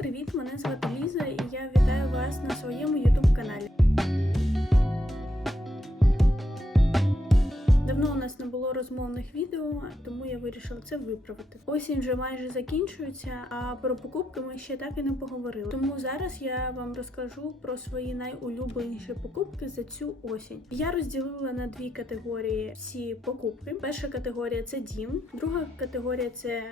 привіт! Мене звати Ліза і я вітаю вас на своєму YouTube каналі. Давно у нас не було розмовних відео, тому я вирішила це виправити. Осінь вже майже закінчується, а про покупки ми ще так і не поговорили. Тому зараз я вам розкажу про свої найулюбленіші покупки за цю осінь. Я розділила на дві категорії всі покупки. Перша категорія це дім, друга категорія це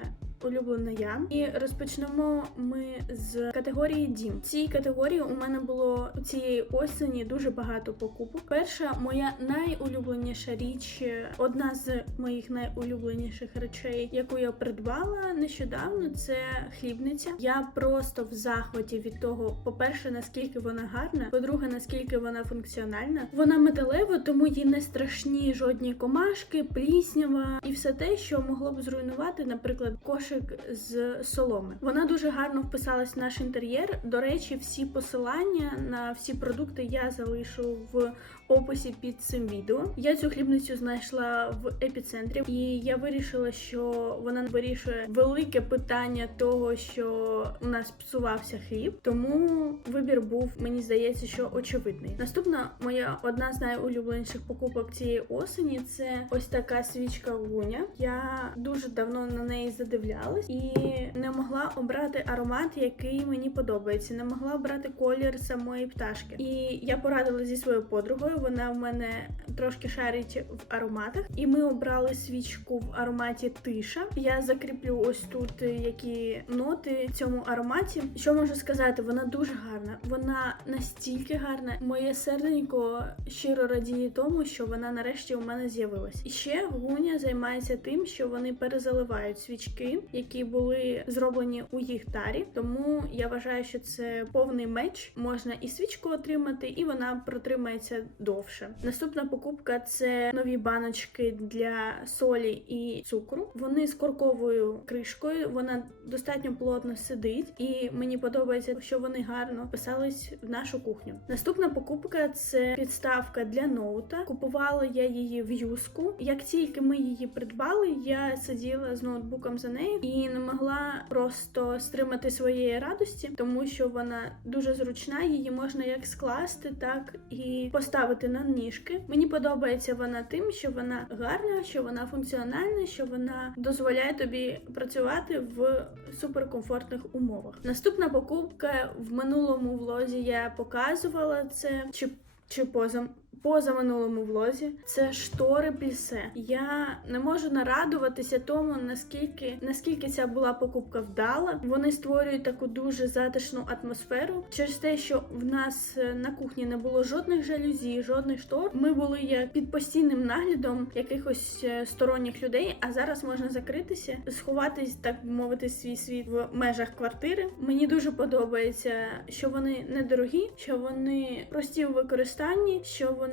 улюблена я. І розпочнемо ми з категорії дім. В цій категорії у мене було цієї осені дуже багато покупок. Перша моя найулюбленіша річ, одна з моїх найулюбленіших речей, яку я придбала нещодавно, це хлібниця. Я просто в захваті від того, по-перше, наскільки вона гарна, по-друге, наскільки вона функціональна. Вона металева, тому їй не страшні жодні комашки, пліснява і все те, що могло б зруйнувати, наприклад, кошик з соломи. Вона дуже гарно вписалась в наш інтер'єр. До речі, всі посилання на всі продукти я залишу в описі під цим відео. Я цю хлібницю знайшла в епіцентрі, і я вирішила, що вона вирішує велике питання того, що у нас псувався хліб. Тому вибір був, мені здається, що очевидний. Наступна моя одна з найулюбленіших покупок цієї осені це ось така свічка Гуня. Я дуже давно на неї задивлялась і не могла обрати аромат, який мені подобається. Не могла обрати колір самої пташки. І я порадила зі своєю подругою. Вона в мене трошки шарить в ароматах, і ми обрали свічку в ароматі тиша. Я закріплю ось тут е, які ноти в цьому ароматі. Що можу сказати? Вона дуже гарна. Вона настільки гарна. Моє серденько щиро радіє тому, що вона нарешті у мене з'явилась. І ще гуня займається тим, що вони перезаливають свічки, які були зроблені у їх тарі. Тому я вважаю, що це повний меч. Можна і свічку отримати, і вона протримається довше. Наступна покупка це нові баночки для солі і цукру. Вони з корковою кришкою. Вона достатньо плотно сидить, і мені подобається, що вони гарно вписались в нашу кухню. Наступна покупка це підставка для ноута. Купувала я її в юску. Як тільки ми її придбали, я сиділа з ноутбуком за нею і не могла просто стримати своєї радості, тому що вона дуже зручна. Її можна як скласти, так і поставити на ніжки. Мені подобається вона тим, що вона гарна, що вона функціональна, що вона дозволяє тобі працювати в суперкомфортних умовах. Наступна покупка в минулому влозі я показувала це чи, чи поза. Поза минулому влозі це штори плісе. Я не можу нарадуватися тому, наскільки наскільки ця була покупка вдала. Вони створюють таку дуже затишну атмосферу. Через те, що в нас е, на кухні не було жодних жалюзі, жодних штор. Ми були як під постійним наглядом якихось е, сторонніх людей. А зараз можна закритися, сховатись, так би мовити, свій світ в межах квартири. Мені дуже подобається, що вони недорогі, що вони прості у використанні, що вони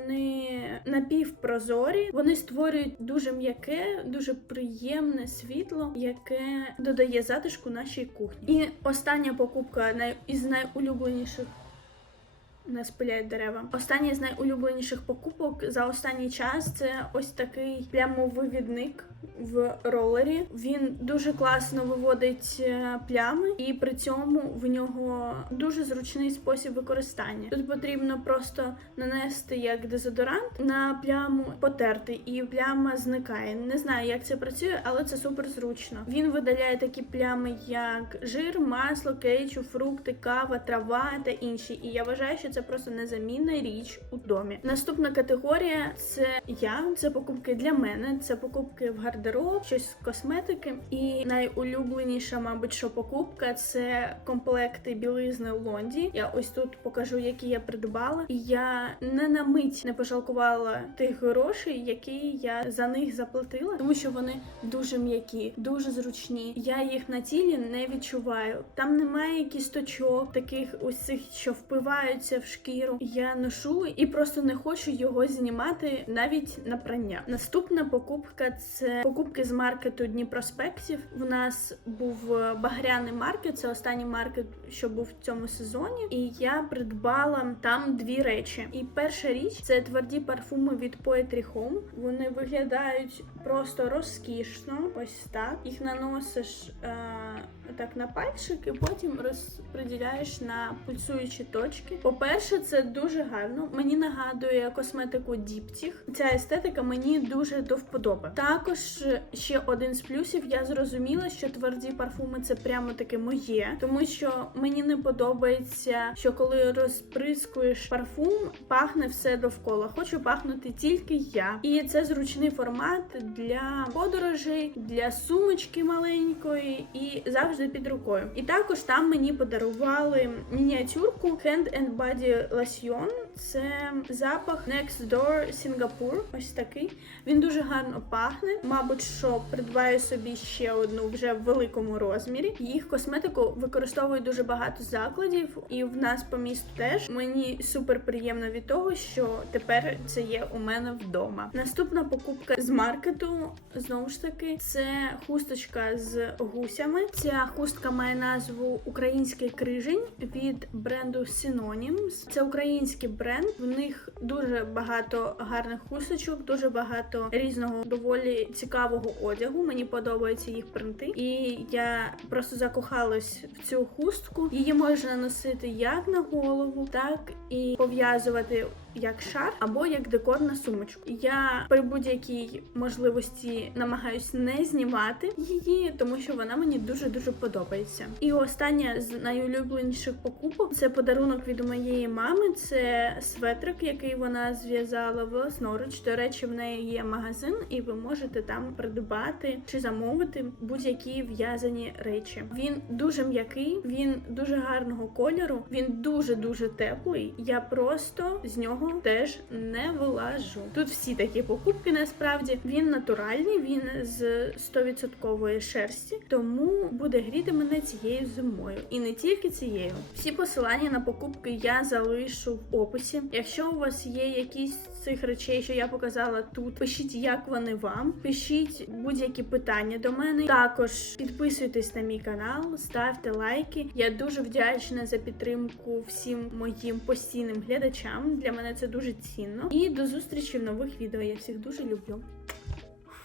напівпрозорі. Вони створюють дуже м'яке, дуже приємне світло, яке додає затишку нашій кухні. І остання покупка із найулюбленіших. Не спиляють дерева. Остання з найулюбленіших покупок за останній час це ось такий плямовивідник в ролері. Він дуже класно виводить е, плями, і при цьому в нього дуже зручний спосіб використання. Тут потрібно просто нанести як дезодорант на пляму, потерти, і пляма зникає. Не знаю, як це працює, але це супер зручно. Він видаляє такі плями, як жир, масло, кетчуп, фрукти, кава, трава та інші. І я вважаю, що це просто незамінна річ у домі. Наступна категорія це я. Це покупки для мене. Це покупки в гардероб, щось з косметики. І найулюбленіша, мабуть, що покупка це комплекти білизни в Лонді. Я ось тут покажу, які я придбала. І я не на мить не пожалкувала тих грошей, які я за них заплатила, тому що вони дуже м'які, дуже зручні. Я їх на тілі не відчуваю. Там немає кісточок, таких ось цих, що впиваються в шкіру. Я ношу і просто не хочу його знімати навіть на прання. Наступна покупка це покупки з маркету Дніпроспектів. В нас був е, багряний маркет, це останній маркет, що був в цьому сезоні. І я придбала там дві речі. І перша річ це тверді парфуми від Poetry Home. Вони виглядають просто розкішно, ось так. Їх наносиш. Е так на пальчик і потім розподіляєш на пульсуючі точки. По-перше, це дуже гарно. Мені нагадує косметику Діптіх. Ця естетика мені дуже до вподоби. Також ще один з плюсів я зрозуміла, що тверді парфуми це прямо таки моє, тому що мені не подобається, що коли розприскуєш парфум, пахне все довкола. Хочу пахнути тільки я. І це зручний формат для подорожей, для сумочки маленької і завжди під рукою. І також там мені подарували мініатюрку Hand and Body Lotion. Це запах Next Door Singapore. Ось такий. Він дуже гарно пахне. Мабуть, що придбаю собі ще одну вже в великому розмірі. Їх косметику використовують дуже багато закладів, і в нас по місту теж. Мені супер приємно від того, що тепер це є у мене вдома. Наступна покупка з маркету знову ж таки це хусточка з гусями. Ця хустка має назву Український крижень від бренду Synonyms. Це український бренд. В них дуже багато гарних хусточок, дуже багато різного доволі цікавого одягу. Мені подобаються їх принти, і я просто закохалась в цю хустку. Її можна носити як на голову, так і пов'язувати як шар або як декорна сумочку. Я при будь-якій можливості намагаюсь не знімати її, тому що вона мені дуже дуже подобається. І остання з найулюбленіших покупок це подарунок від моєї мами. Це светрик, який вона зв'язала власноруч. До речі, в неї є магазин, і ви можете там придбати чи замовити будь-які в'язані речі. Він дуже м'який, він дуже гарного кольору, він дуже дуже теплий. Я просто з нього теж не вилажу. Тут всі такі покупки насправді. Він натуральний, він з 100% шерсті, тому буде гріти мене цією зимою. І не тільки цією. Всі посилання на покупки я залишу в описі. Якщо у вас є якісь цих речей, що я показала тут, пишіть, як вони вам. Пишіть будь-які питання до мене. Також підписуйтесь на мій канал, ставте лайки. Я дуже вдячна за підтримку всім моїм постійним глядачам. Для мене це дуже цінно. І до зустрічі в нових відео. Я всіх дуже люблю.